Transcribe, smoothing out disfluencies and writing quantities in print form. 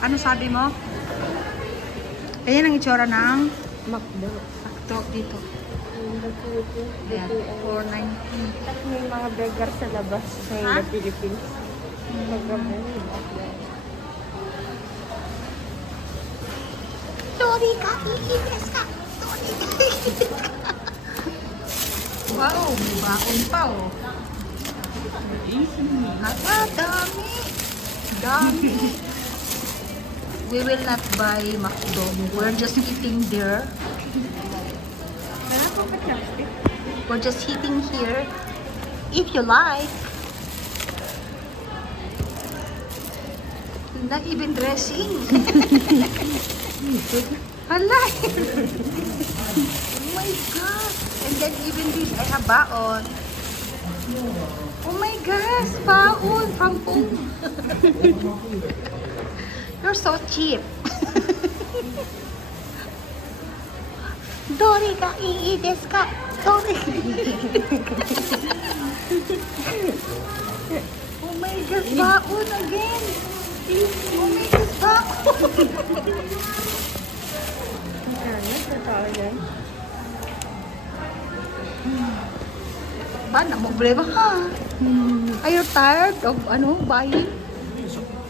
Ano sabi mo? Ayan ang itsura ng McDo. Makto dito. Ayan, 4.19. At may mga burger sa labas sa Ha? Philippines. Tori ka, iinis ka! Tori ka, iinis ka! Wow, may baon pa oh. Dami! Dami! We will not buy McDo. We're just eating there. Wala po pa chopstick. We're just eating here. If you like. Not even dressing. Hala! Oh my God! And then even this, I have baon. Oh my gosh! Baon from home. You're so cheap. Dori ka, iides ka. Dori. Oh my gosh, baon again. Oh my gosh, baon. Ba, namoblema ka. Are you tired of buying?